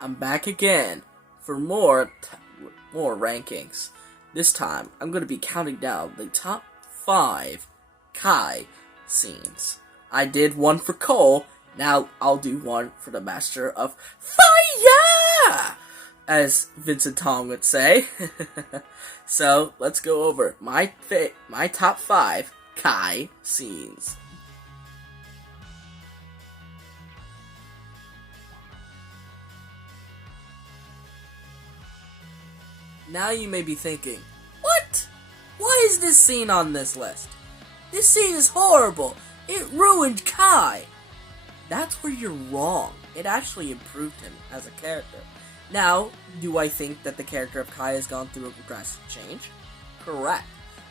I'm back again for more rankings. This time, I'm going to be counting down the top 5 Kai scenes. I did one for Cole, now I'll do one for the Master of FIYAH! As Vincent Tong would say. So, let's go over my top 5 Kai scenes. Now you may be thinking, what? Why is this scene on this list? This scene is horrible. It ruined Kai. That's where you're wrong. It actually improved him as a character. Now, do I think that the character of Kai has gone through a progressive change? Correct.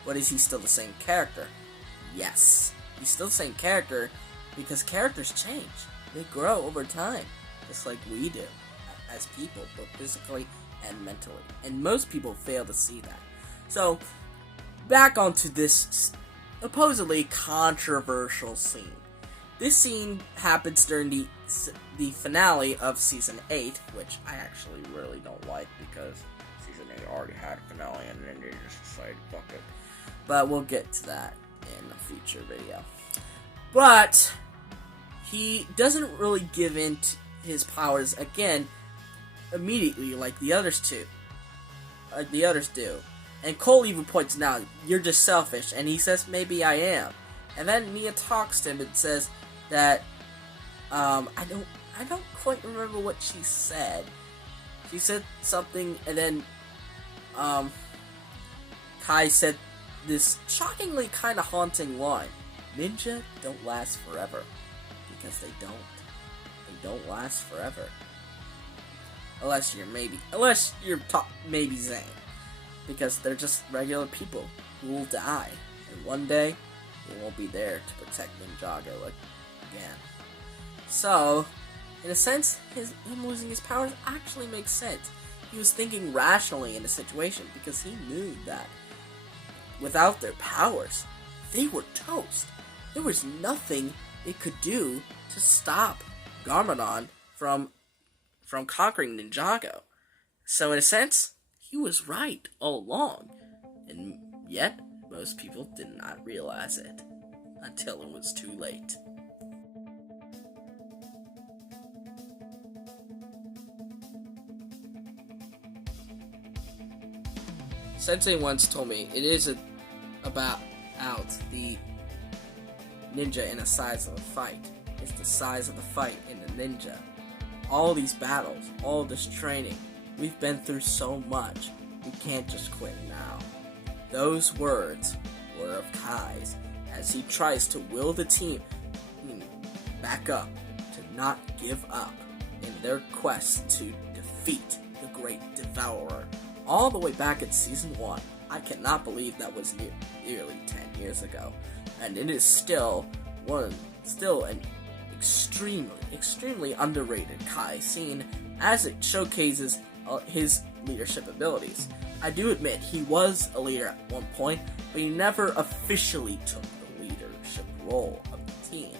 But is he still the same character? Yes. He's still the same character because characters change. They grow over time, just like we do as people, both physically and mentally. And most people fail to see that. So, back onto this supposedly controversial scene. This scene happens during the finale of Season 8, which I actually really don't like because Season 8 already had a finale and then they just decided fuck it. But we'll get to that in a future video. But he doesn't really give in to his powers again immediately like the others do. And Cole even points out, you're just selfish, and he says, maybe I am. And then Nia talks to him and says that, I don't quite remember what she said. She said something, and then, Kai said this shockingly kind of haunting line. Ninja don't last forever. Because they don't. They don't last forever. Unless you're maybe Zane. Because they're just regular people who will die. And one day, they won't be there to protect Ninjago again. So, in a sense, him losing his powers actually makes sense. He was thinking rationally in the situation because he knew that without their powers, they were toast. There was nothing they could do to stop Garmadon from conquering Ninjago. So in a sense, he was right all along. And yet, most people did not realize it until it was too late. Sensei once told me it isn't about the ninja in the size of a fight. It's the size of the fight in the ninja. All these battles, all this training, we've been through so much. We can't just quit now. Those words were of Kai's as he tries to will the team back up, to not give up in their quest to defeat the Great Devourer. All the way back in Season 1. I cannot believe that was nearly 10 years ago. And it is still an extremely underrated Kai scene as it showcases his leadership abilities. I do admit he was a leader at one point, but he never officially took the leadership role of the team.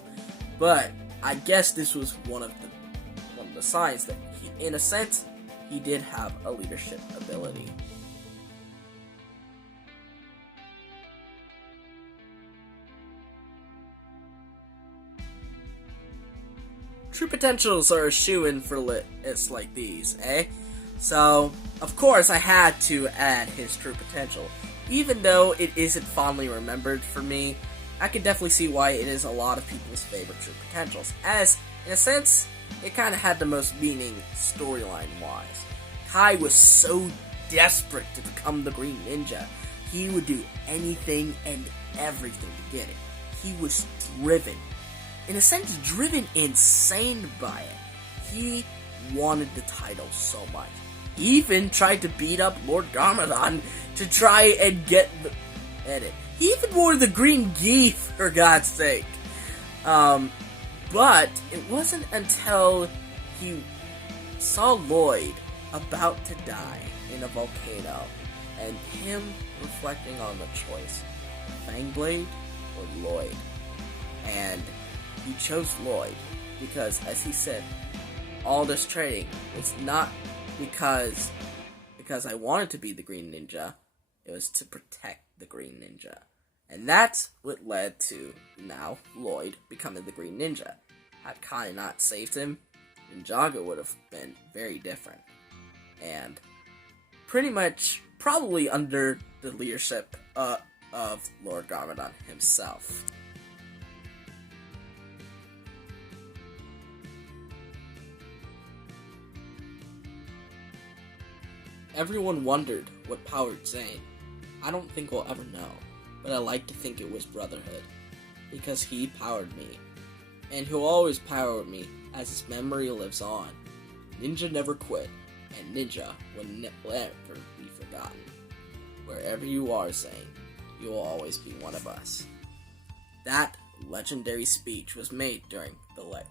But I guess this was one of the signs that he, in a sense, he did have a leadership ability. True potentials are a shoo-in for lists like these, eh? So, of course, I had to add his true potential. Even though it isn't fondly remembered for me, I can definitely see why it is a lot of people's favorite true potentials, as, in a sense, it kind of had the most meaning storyline-wise. Kai was so desperate to become the Green Ninja, he would do anything and everything to get it. He was driven. In a sense, driven insane by it. He wanted the title so much. He even tried to beat up Lord Garmadon to try and get the edit. He even wore the green gi, for God's sake. But it wasn't until he saw Lloyd about to die in a volcano, and him reflecting on the choice, Fangblade or Lloyd. And he chose Lloyd because, as he said, all this training was not because I wanted to be the Green Ninja. It was to protect the Green Ninja. And that's what led to now Lloyd becoming the Green Ninja. Had Kai not saved him, Ninjago would have been very different. And pretty much probably under the leadership of Lord Garmadon himself. Everyone wondered what powered Zane. I don't think we'll ever know, but I like to think it was Brotherhood, because he powered me, and he'll always power me as his memory lives on. Ninja never quit, and Ninja will never be forgotten. Wherever you are, Zane, you will always be one of us. That legendary speech was made during the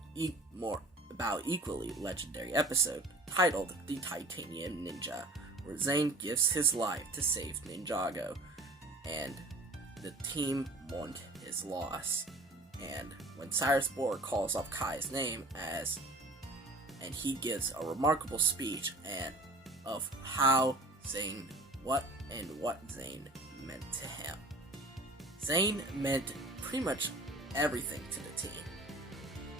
equally legendary episode titled The Titanium Ninja, where Zane gives his life to save Ninjago, and the team mourned his loss. And when Cyrus Bohr calls up Kai's name and he gives a remarkable speech of what Zane meant to him. Zane meant pretty much everything to the team.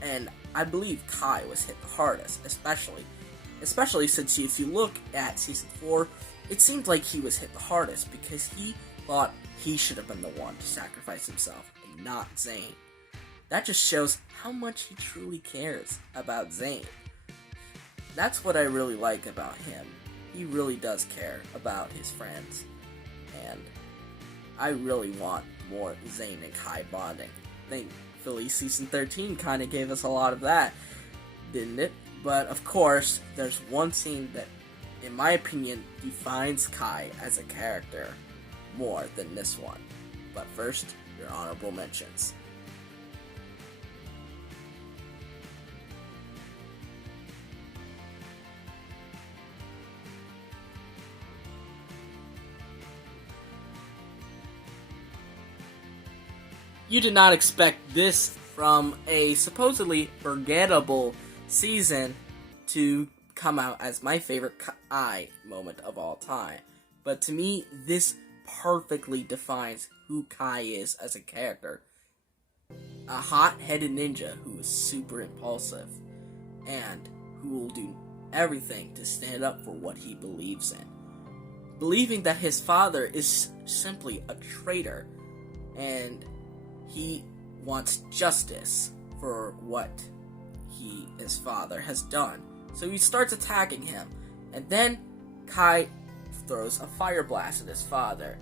And I believe Kai was hit the hardest, especially since if you look at Season 4, it seemed like he was hit the hardest because he thought he should have been the one to sacrifice himself and not Zane. That just shows how much he truly cares about Zane. That's what I really like about him. He really does care about his friends. And I really want more Zane and Kai bonding. Thankfully, Season 13 kind of gave us a lot of that, didn't it? But of course, there's one scene that, in my opinion, defines Kai as a character more than this one. But first, your honorable mentions. You did not expect this from a supposedly forgettable season to come out as my favorite Kai moment of all time. But to me, this perfectly defines who Kai is as a character. A hot-headed ninja who is super impulsive and who will do everything to stand up for what he believes in. Believing that his father is simply a traitor and he wants justice for what his father has done. So he starts attacking him, and then Kai throws a fire blast at his father,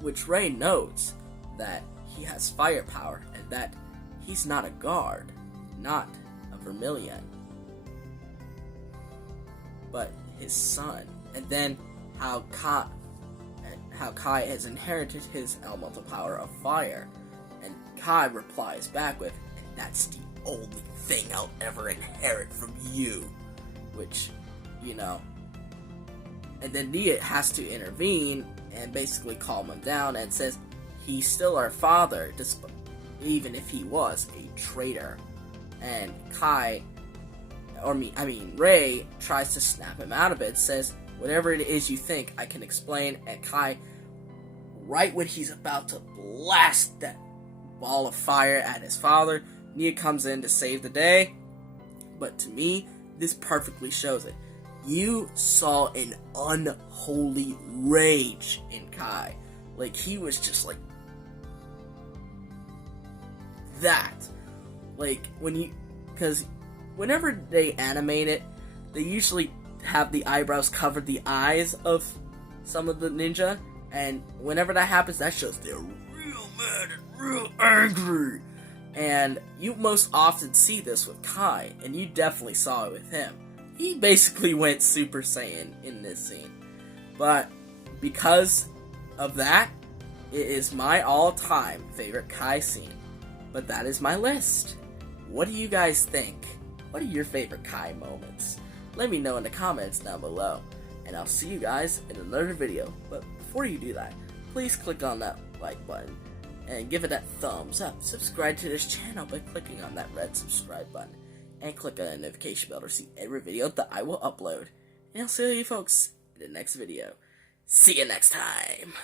which Rei knows that he has fire power and that he's not a guard, not a Vermilion, but his son. And then how Kai has inherited his elemental power of fire. And Kai replies back with, "And that's the only thing I'll ever inherit from you." Which, and then Nia has to intervene and basically calm him down and says, he's still our father, even if he was a traitor. And Rei tries to snap him out of it, says, "Whatever it is you think, I can explain." And Kai, right when he's about to blast that ball of fire at his father, Nia comes in to save the day. But to me, this perfectly shows it. You saw an unholy rage in Kai. Like, he was just like that. Like, because whenever they animate it, they usually have the eyebrows cover the eyes of some of the ninja, and whenever that happens, that shows they're real mad and real angry. And you most often see this with Kai, and you definitely saw it with him. He basically went Super Saiyan in this scene. But because of that, it is my all-time favorite Kai scene. But that is my list. What do you guys think? What are your favorite Kai moments? Let me know in the comments down below. And I'll see you guys in another video. But before you do that, please click on that like button and give it that thumbs up. Subscribe to this channel by clicking on that red subscribe button. and click on the notification bell to receive every video that I will upload. And I'll see you folks in the next video. See you next time.